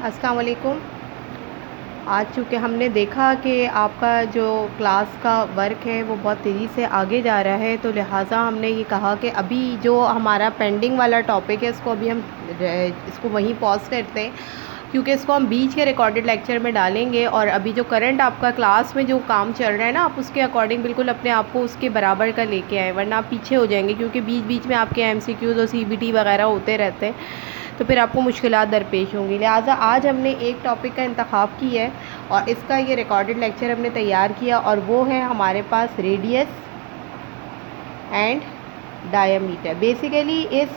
अस्सलाम वालेकुम। आज चूँकि हमने देखा कि आपका जो क्लास का वर्क है वो बहुत तेज़ी से आगे जा रहा है, तो लिहाजा हमने ये कहा कि अभी जो हमारा पेंडिंग वाला टॉपिक है इसको अभी हम इसको वहीं पॉज़ करते हैं, क्योंकि इसको हम बीच के रिकॉर्डेड लेक्चर में डालेंगे। और अभी जो करंट आपका क्लास में जो काम चल रहा है ना, आप उसके अकॉर्डिंग बिल्कुल अपने आप को उसके बराबर का लेके आएँ, वरना आप पीछे हो जाएंगे, क्योंकि बीच बीच में आपके एमसीक्यूज़ और सीबीटी वगैरह होते रहते हैं, तो फिर आपको मुश्किलात दरपेश होंगी। लिहाजा आज हमने एक टॉपिक का इंतखाब किया है और इसका ये रिकॉर्डेड लेक्चर हमने तैयार किया, और वो है हमारे पास रेडियस एंड डायमीटर। बेसिकली इस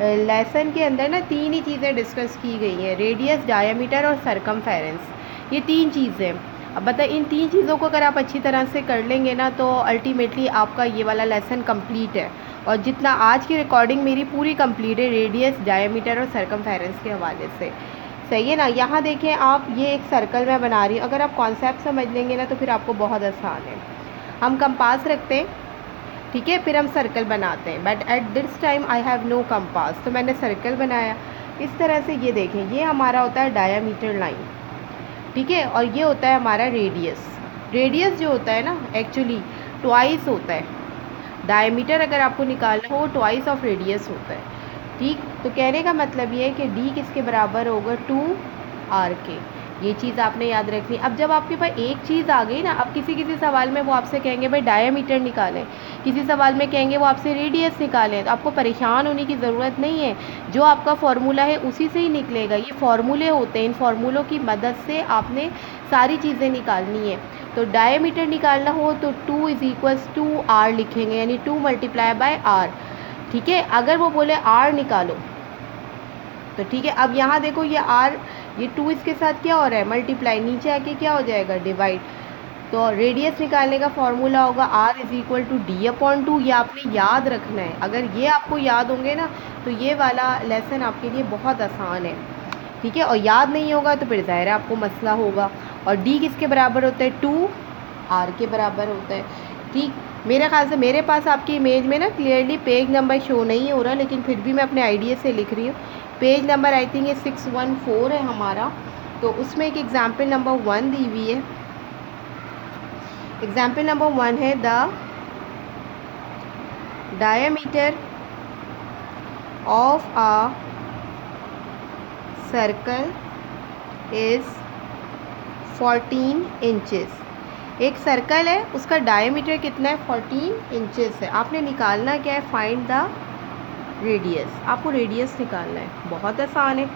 लेसन के अंदर ना तीन ही चीज़ें डिस्कस की गई हैं, रेडियस, डायमीटर और सरकमफेरेंस। ये तीन चीज़ें। अब बताए, इन तीन चीज़ों को अगर आप अच्छी तरह से कर लेंगे ना, तो अल्टीमेटली आपका ये वाला लेसन कंप्लीट है। और जितना आज की रिकॉर्डिंग मेरी पूरी कंप्लीट है रेडियस, डायमीटर और सरकमफेरेंस के हवाले से। सही है ना। यहाँ देखें आप, ये एक सर्कल मैं बना रही हूँ, अगर आप कॉन्सेप्ट समझ लेंगे ना तो फिर आपको बहुत आसान है। हम कंपास रखते हैं, ठीक है, फिर हम सर्कल बनाते हैं, but at this time I have no compass, तो मैंने सर्कल बनाया इस तरह से। ये देखें, ये हमारा होता है डायामीटर लाइन, ठीक है, और ये होता है हमारा रेडियस। रेडियस जो होता है ना, एक्चुअली ट्वाइस होता है। डायमीटर अगर आपको निकालना हो, ट्वाइस ऑफ रेडियस होता है, ठीक। तो कहने का मतलब ये है कि डी किसके बराबर होगा, 2r के। ये चीज़ आपने याद रखनी। अब जब आपके पास एक चीज़ आ गई ना, अब किसी किसी सवाल में वो आपसे कहेंगे भाई डायमीटर निकालें, किसी सवाल में कहेंगे वो आपसे रेडियस निकालें, तो आपको परेशान होने की ज़रूरत नहीं है। जो आपका फार्मूला है उसी से ही निकलेगा। ये फार्मूले होते हैं, इन फार्मूलों की मदद से आपने सारी चीज़ें निकालनी है। तो डायमीटर निकालना हो तो 2 इज़ इक्वल्स टू आर लिखेंगे, यानी 2 मल्टीप्लाई बाय आर, ठीक है। अगर वो बोले आर निकालो तो ठीक है। अब यहाँ देखो, ये आर, ये 2 इसके साथ क्या हो रहा है, मल्टीप्लाई, नीचे आके क्या हो जाएगा, डिवाइड। तो रेडियस निकालने का फॉर्मूला होगा r is equal to d upon 2। ये आपने याद रखना है। अगर ये आपको याद होंगे ना, तो ये वाला लेसन आपके लिए बहुत आसान है, ठीक है। और याद नहीं होगा तो फिर ज़ाहिर है आपको मसला होगा। और डी किसके बराबर होता है, 2 आर के बराबर होता है, ठीक। मेरे ख्याल से मेरे पास आपकी इमेज में ना क्लियरली पेज नंबर शो नहीं हो रहा, लेकिन फिर भी मैं अपने आइडिया से लिख रही हूँ। पेज नंबर आई थिंक ये 614 है हमारा। तो उसमें एक एग्जाम्पल नंबर 1 दी हुई है। एग्जाम्पल नंबर 1 है, the diameter of a circle is 14 inches. एक सर्कल है, उसका डायमीटर कितना है, 14 इंचेस है। आपने निकालना क्या है, फाइंड द रेडियस। आपको रेडियस निकालना है, बहुत आसान है।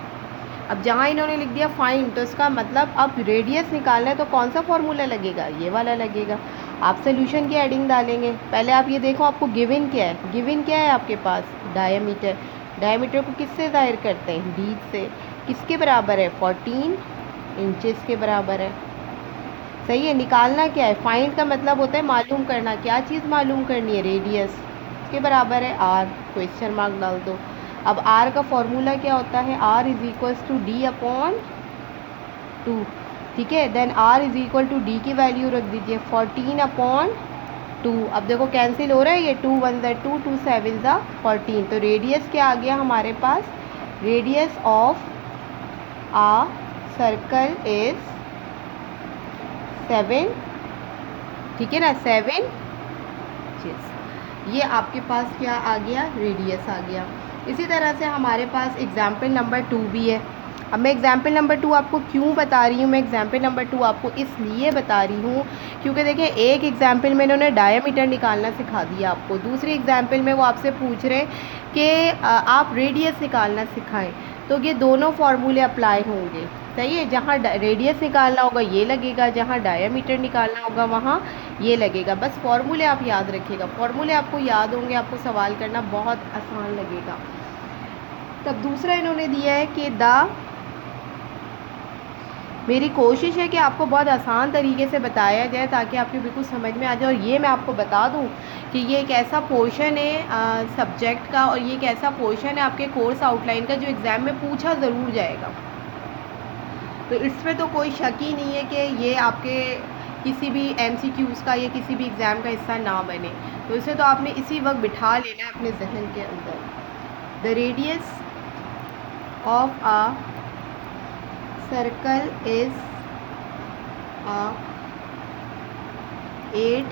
अब जहाँ इन्होंने लिख दिया फाइंड, तो इसका मतलब अब रेडियस निकालना है, तो कौन सा फॉर्मूला लगेगा, ये वाला लगेगा। आप सोल्यूशन की एडिंग डालेंगे। पहले आप ये देखो आपको गिवन क्या है, गिवन क्या है आपके पास, डायमीटर। डायमीटर को किससे ज़ाहिर करते हैं, डी से। किसके बराबर है, 14 इंचेस के बराबर है। सही है। निकालना क्या है, फाइंड का मतलब होता है मालूम करना। क्या चीज़ मालूम करनी है, रेडियस। इसके बराबर है आर, क्वेश्चन मार्क डाल दो। अब आर का फॉर्मूला क्या होता है, r is equals to d upon 2, ठीक है। Then r is equal to d की वैल्यू रख दीजिए 14 अपॉन 2। अब देखो कैंसिल हो रहा है, ये 2 1 ज़ा 2, 2 7 ज़ा 14। तो रेडियस क्या आ गया हमारे पास, radius of a circle is 7, ठीक है ना, 7 इंचेस। ये आपके पास क्या आ गया, रेडियस आ गया। इसी तरह से हमारे पास एग्जाम्पल नंबर 2 भी है। अब मैं एग्जाम्पल नंबर 2 आपको क्यों बता रही हूँ, मैं एग्जाम्पल नंबर 2 आपको इसलिए बता रही हूँ क्योंकि देखिए, एक एग्जाम्पल में इन्होंने डायमीटर निकालना सिखा दिया आपको, दूसरी एग्जाम्पल में वो आपसे पूछ रहे हैं कि आप रेडियस निकालना सिखाएं। तो ये दोनों फार्मूले अप्लाई होंगे, सही है। जहाँ रेडियस निकालना होगा ये लगेगा, जहाँ डायमीटर निकालना होगा वहाँ ये लगेगा। बस फार्मूले आप याद रखिएगा, फार्मूले आपको याद होंगे, आपको सवाल करना बहुत आसान लगेगा। तब दूसरा इन्होंने दिया है कि मेरी कोशिश है कि आपको बहुत आसान तरीके से बताया जाए ताकि आपके बिल्कुल समझ में आ जाए। और ये मैं आपको बता दूं कि ये एक ऐसा पोर्शन है सब्जेक्ट का, और ये एक ऐसा पोर्शन है आपके कोर्स आउटलाइन का जो एग्ज़ाम में पूछा ज़रूर जाएगा। तो इसमें तो कोई शक ही नहीं है कि ये आपके किसी भी MCQs का या किसी भी एग्ज़ाम का हिस्सा ना बने। तो इसे तो आपने इसी वक्त बिठा लेना है अपने जहन के अंदर। The radius of a circle is a 8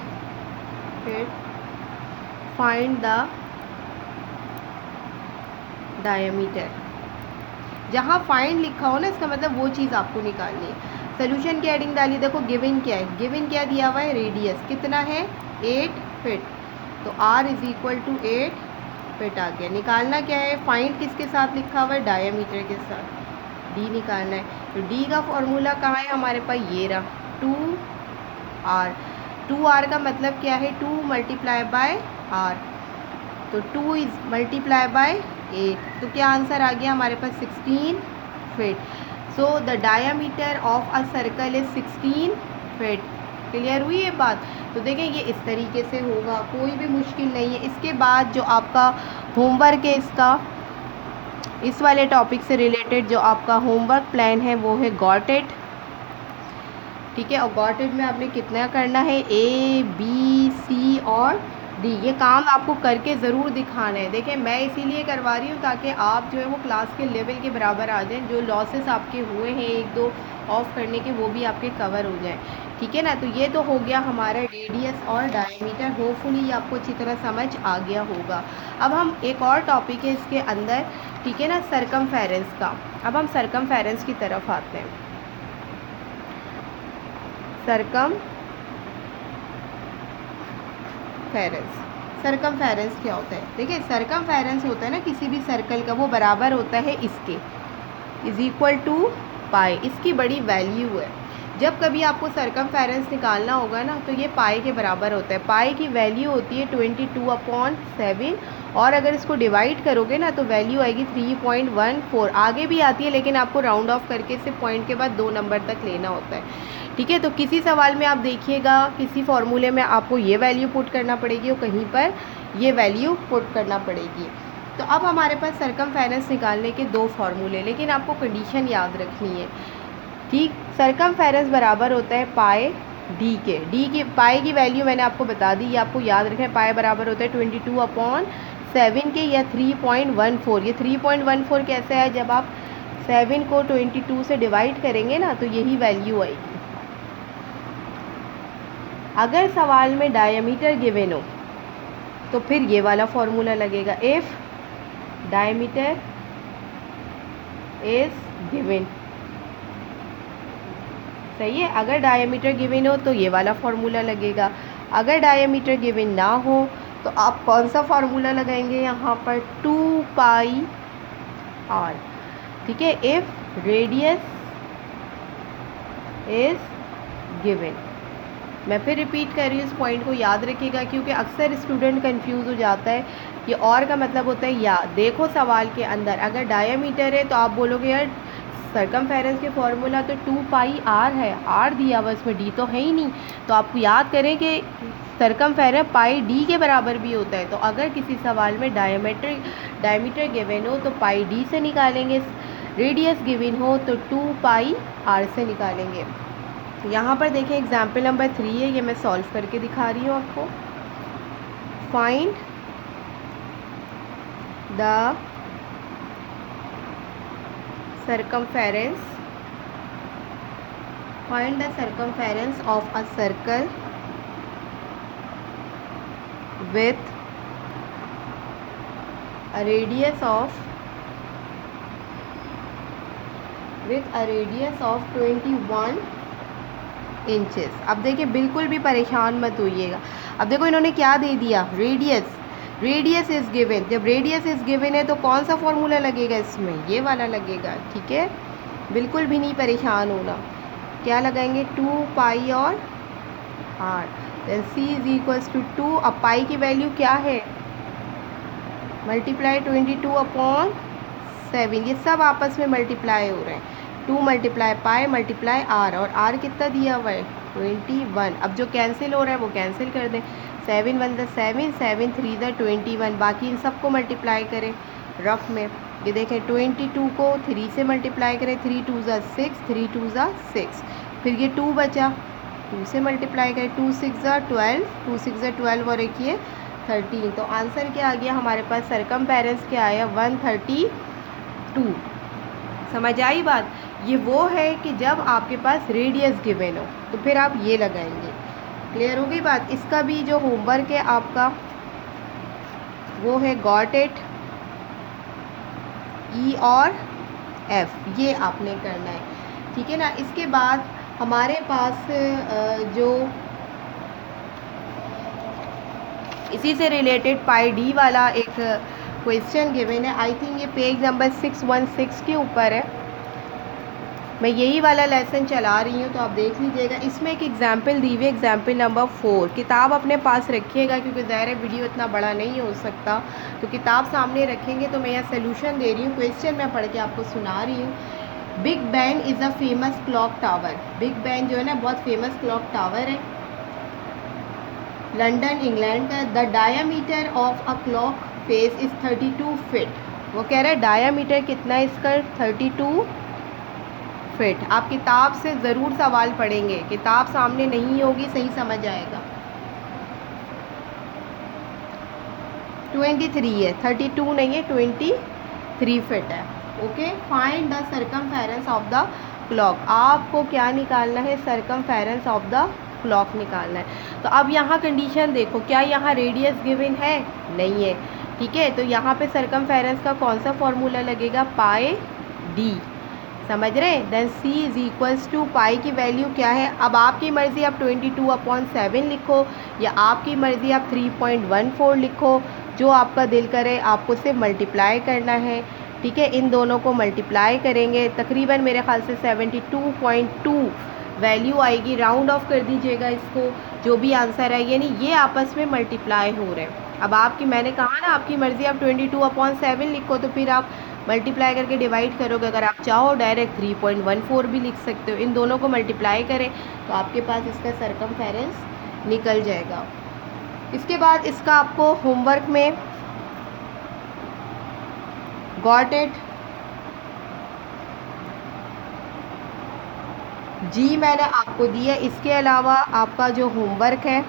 feet. Find the diameter. जहाँ फाइंड लिखा हो ना, इसका मतलब वो चीज़ आपको निकालनी है। सोल्यूशन की हेडिंग डालिए। देखो गिवन क्या है, गिवन क्या दिया हुआ है, रेडियस कितना है 8 फीट, तो r is equal to 8 feet आ गया। निकालना क्या है, फाइंड किसके साथ लिखा हुआ है, डायमीटर के साथ, d निकालना है। तो d का फॉर्मूला कहाँ है हमारे पास, ये रहा 2r। 2r का मतलब क्या है, 2 मल्टीप्लाई बाय r, तो 2 इज मल्टीप्लाई बाय 8, तो क्या आंसर आ गया हमारे पास 16 feet. So the diameter of a circle is 16 feet. Clear हुई ये बात। तो देखें ये इस तरीके से होगा, कोई भी मुश्किल नहीं है। इसके बाद जो आपका होमवर्क है इसका, इस वाले टॉपिक से रिलेटेड जो आपका होमवर्क प्लान है वो है गॉट इट। ठीक है, और गॉट इट में आपने कितना करना है, A B C और D, ये काम आपको करके ज़रूर दिखाना है। देखें मैं इसीलिए करवा रही हूँ ताकि आप जो है वो क्लास के लेवल के बराबर आ जाएं। जो लॉसेस आपके हुए हैं एक दो ऑफ करने के, वो भी आपके कवर हो जाएं। ठीक है ना। तो ये तो हो गया हमारा रेडियस और डायमीटर। होपफुली ये आपको अच्छी तरह समझ आ गया होगा। अब हम एक और टॉपिक है इसके अंदर, ठीक है ना, सरकमफेरेंस का। अब हम सरकमफेरेंस की तरफ आते हैं। सरकमफेरेंस क्या होता है, देखिए सरकमफेरेंस होता है ना किसी भी सर्कल का, वो बराबर होता है इसके, इज इक्वल टू पाई। इसकी बड़ी वैल्यू है। जब कभी आपको सरकमफेरेंस निकालना होगा ना, तो ये पाई के बराबर होता है। पाई की वैल्यू होती है 22/7, और अगर इसको डिवाइड करोगे ना तो वैल्यू आएगी 3.14। आगे भी आती है लेकिन आपको राउंड ऑफ करके सिर्फ पॉइंट के बाद 2 नंबर तक लेना होता है। ठीक है, तो किसी सवाल में आप देखिएगा, किसी फॉर्मूले में आपको ये वैल्यू पुट करना पड़ेगी और कहीं पर ये वैल्यू पुट करना पड़ेगी। तो अब हमारे पास सरकमफेरेंस निकालने के 2 फार्मूले, लेकिन आपको कंडीशन याद रखनी है। ठीक, सरकमफेरेंस बराबर होता है पाई डी के। डी की पाई की वैल्यू मैंने आपको बता दी, ये आपको याद रखना है। पाई बराबर होता है 22/7 के, या 3.14। ये 3.14 कैसे है, जब आप 7 को 22 से डिवाइड करेंगे ना तो यही वैल्यू आएगी। अगर सवाल में डायमीटर गिवन हो तो फिर ये वाला फॉर्मूला लगेगा, इफ़ डायमीटर इज गिवन। सही है, अगर डायमीटर गिवन हो तो ये वाला फॉर्मूला लगेगा। अगर डायमीटर गिवन ना हो तो आप कौन सा फार्मूला लगाएंगे, यहाँ पर 2πr। ठीक है, इफ़ रेडियस इज गिवन। मैं फिर रिपीट कर रही हूँ, इस पॉइंट को याद रखिएगा क्योंकि अक्सर स्टूडेंट कंफ्यूज हो जाता है कि और का मतलब होता है या। देखो सवाल के अंदर अगर डायमीटर है तो आप बोलोगे यार सरकमफेरेंस के फॉर्मूला तो 2πr है, r दिया हुआ इसमें d तो है ही नहीं। तो आप याद करें कि सरकमफेरेंस पाई d के बराबर भी होता है। तो अगर किसी सवाल में डायमीटर गिवन हो तो पाई d से निकालेंगे, रेडियस गिवन हो तो 2πr से निकालेंगे। यहाँ पर देखें एग्जाम्पल नंबर 3 है, ये मैं सॉल्व करके दिखा रही हूँ आपको। Find the circumference of a circle with a radius of 21 inches. अब देखिए बिल्कुल भी परेशान मत होइएगा। अब देखो इन्होंने क्या दे दिया, रेडियस इज गिवन। जब रेडियस इज गिवन है तो कौन सा फॉर्मूला लगेगा इसमें, ये वाला लगेगा। ठीक है, बिल्कुल भी नहीं परेशान होना। क्या लगाएंगे, 2π और r, then c is equals to 2। अब पाई की वैल्यू क्या है, मल्टीप्लाई 22/7। ये सब आपस में मल्टीप्लाई हो रहे हैं, 2 मल्टीप्लाई पाई मल्टीप्लाई r, और r कितना दिया हुआ है 21। अब जो कैंसिल हो रहा है वो कैंसिल कर दें, 7 1 7, 7 3 21। बाकी इन सबको मल्टीप्लाई करें रफ में। ये देखें 22 को 3 से मल्टीप्लाई करें, 3 2 6, 3 2 6। फिर ये 2 बचा, 2 से मल्टीप्लाई करें, 2 6 12, 2 6 12 और एक ये 13। तो आंसर क्या आ गया हमारे पास, सरकमफेरेंस क्या आया 132। समझ आई बात। ये वो है कि जब आपके पास रेडियस गिवन हो तो फिर आप ये लगाएंगे। क्लियर हो गई बात। इसका भी जो होमवर्क है आपका वो है गॉट इट, ई और एफ, ये आपने करना है, ठीक है ना। इसके बाद हमारे पास जो इसी से रिलेटेड पाई डी वाला एक क्वेश्चन गिवन है, आई थिंक ये पेज नंबर 616 के ऊपर है। मैं यही वाला लेसन चला रही हूँ तो आप देख लीजिएगा। इसमें एक एग्जाम्पल दी हुई है, एग्जाम्पल नंबर 4। किताब अपने पास रखिएगा क्योंकि ज़ाहिर है वीडियो इतना बड़ा नहीं हो सकता, तो किताब सामने रखेंगे। तो मैं यहाँ सोल्यूशन दे रही हूँ, क्वेश्चन मैं पढ़ के आपको सुना रही हूँ। Big Ben is a famous clock tower. Big Ben जो है ना बहुत फेमस क्लॉक टावर है, लंदन इंग्लैंड का। The diameter of a clock face is 32 feet. वो कह रहा है डायामीटर कितना है इसका, 32 फिट। आप किताब से ज़रूर सवाल पढ़ेंगे, किताब सामने नहीं होगी सही समझ आएगा। 23 है, 32 नहीं है, 23 फिट है। Okay, find the circumference of the clock. आपको क्या निकालना है, सर्कमफेरेंस ऑफ द क्लॉक निकालना है। तो अब यहाँ कंडीशन देखो, क्या यहाँ रेडियस गिवन है, नहीं है, ठीक है। तो यहाँ पे सर्कमफेरेंस का कौन सा फॉर्मूला लगेगा, पाई डी, समझ रहे हैं। Then C is equals to pi की वैल्यू क्या है, अब आपकी मर्ज़ी आप 22/7 लिखो या आपकी मर्ज़ी आप 3.14 लिखो, जो आपका दिल करे। आपको सिर्फ मल्टीप्लाई करना है, ठीक है। इन दोनों को मल्टीप्लाई करेंगे तकरीबन मेरे ख्याल से 72.2 वैल्यू आएगी। राउंड ऑफ कर दीजिएगा इसको, जो भी आंसर है, यानी ये आपस में मल्टीप्लाई हो रहे हैं। अब आपकी, मैंने कहा ना आपकी मर्ज़ी आप 22/7 लिखो, तो फिर आप मल्टीप्लाई करके डिवाइड करोगे। अगर आप चाहो डायरेक्ट 3.14 भी लिख सकते हो। इन दोनों को मल्टीप्लाई करें तो आपके पास इसका सर्कमफेरेंस निकल जाएगा। इसके बाद इसका आपको होमवर्क में गॉट इट, जी मैंने आपको दिया। इसके अलावा आपका जो होमवर्क है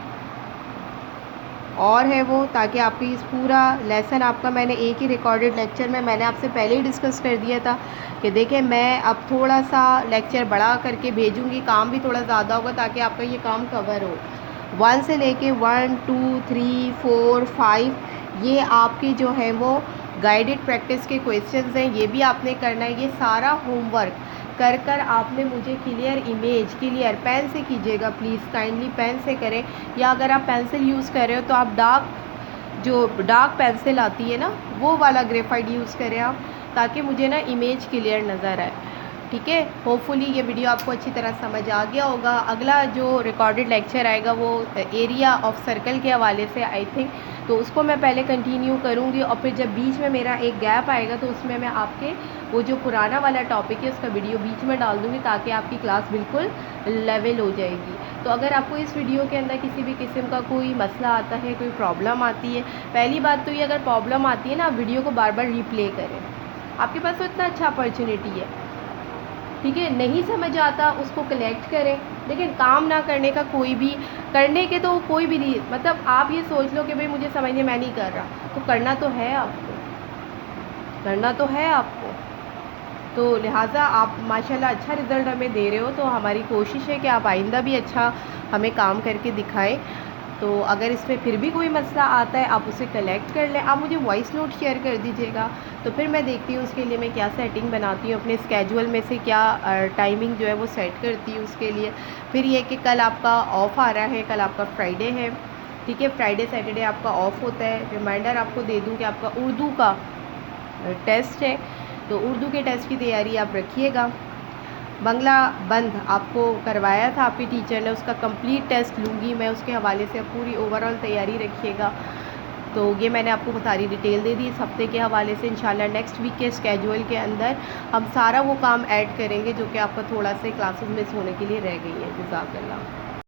और है वो, ताकि आपकी इस पूरा लेसन आपका, मैंने एक ही रिकॉर्डेड लेक्चर में मैंने आपसे पहले ही डिस्कस कर दिया था कि देखें मैं अब थोड़ा सा लेक्चर बड़ा करके भेजूँगी, काम भी थोड़ा ज़्यादा होगा ताकि आपका ये काम कवर हो। 1 से लेके 1 2 3 4 5 ये आपकी जो है वो गाइडेड प्रैक्टिस के क्वेश्चंस हैं, ये भी आपने करना है। ये सारा होमवर्क कर कर आपने मुझे क्लियर इमेज, क्लियर पेन से कीजिएगा प्लीज़, काइंडली पेन से करें। या अगर आप पेंसिल यूज़ कर रहे हो तो आप जो डार्क पेंसिल आती है ना, वो वाला ग्रेफाइट यूज़ करें आप, ताकि मुझे ना इमेज क्लियर नज़र आए, ठीक है। होपफुली ये वीडियो आपको अच्छी तरह समझ आ गया होगा। अगला जो रिकॉर्डेड लेक्चर आएगा वो एरिया ऑफ सर्कल के हवाले से आई थिंक, तो उसको मैं पहले कंटिन्यू करूँगी और फिर जब बीच में मेरा एक गैप आएगा तो उसमें मैं आपके वो जो पुराना वाला टॉपिक है उसका वीडियो बीच में डाल दूँगी, ताकि आपकी क्लास बिल्कुल लेवल हो जाएगी। तो अगर आपको इस वीडियो के अंदर किसी भी किस्म का कोई मसला आता है, कोई प्रॉब्लम आती है, पहली बात तो ये, अगर प्रॉब्लम आती है ना, आप वीडियो को बार बार रिप्ले करें। आपके पास तो इतना अच्छा अपॉर्चुनिटी है, ठीक है। नहीं समझ आता उसको कलेक्ट करें, लेकिन काम ना करने का कोई भी, करने के तो कोई भी नहीं, मतलब आप ये सोच लो कि भाई मुझे समझने, मैं नहीं कर रहा, तो करना तो है आपको, करना तो है आपको। तो लिहाजा आप माशाल्लाह अच्छा रिज़ल्ट हमें दे रहे हो, तो हमारी कोशिश है कि आप आइंदा भी अच्छा हमें काम करके दिखाएं। तो अगर इसमें फिर भी कोई मसला आता है आप उसे कलेक्ट कर लें, आप मुझे वॉइस नोट शेयर कर दीजिएगा, तो फिर मैं देखती हूँ उसके लिए मैं क्या सेटिंग बनाती हूँ, अपने स्केजुअल में से क्या टाइमिंग जो है वो सेट करती हूँ उसके लिए। फिर ये कि कल आपका ऑफ़ आ रहा है, कल आपका फ्राइडे है, ठीक है। फ्राइडे सैटरडे आपका ऑफ़ होता है। रिमाइंडर आपको दे दूँ कि आपका उर्दू का टेस्ट है, तो उर्दू के टेस्ट की तैयारी आप रखिएगा। बंगला बंद आपको करवाया था आपके टीचर ने, उसका कंप्लीट टेस्ट लूँगी मैं, उसके हवाले से पूरी ओवरऑल तैयारी रखिएगा। तो ये मैंने आपको सारी डिटेल दे दी इस हफ्ते के हवाले से। इंशाल्लाह नेक्स्ट वीक के स्केड्यूल के अंदर हम सारा वो काम ऐड करेंगे जो कि आपका थोड़ा से क्लासेस मिस होने के लिए रह गई है। जज़ाकल्लाह।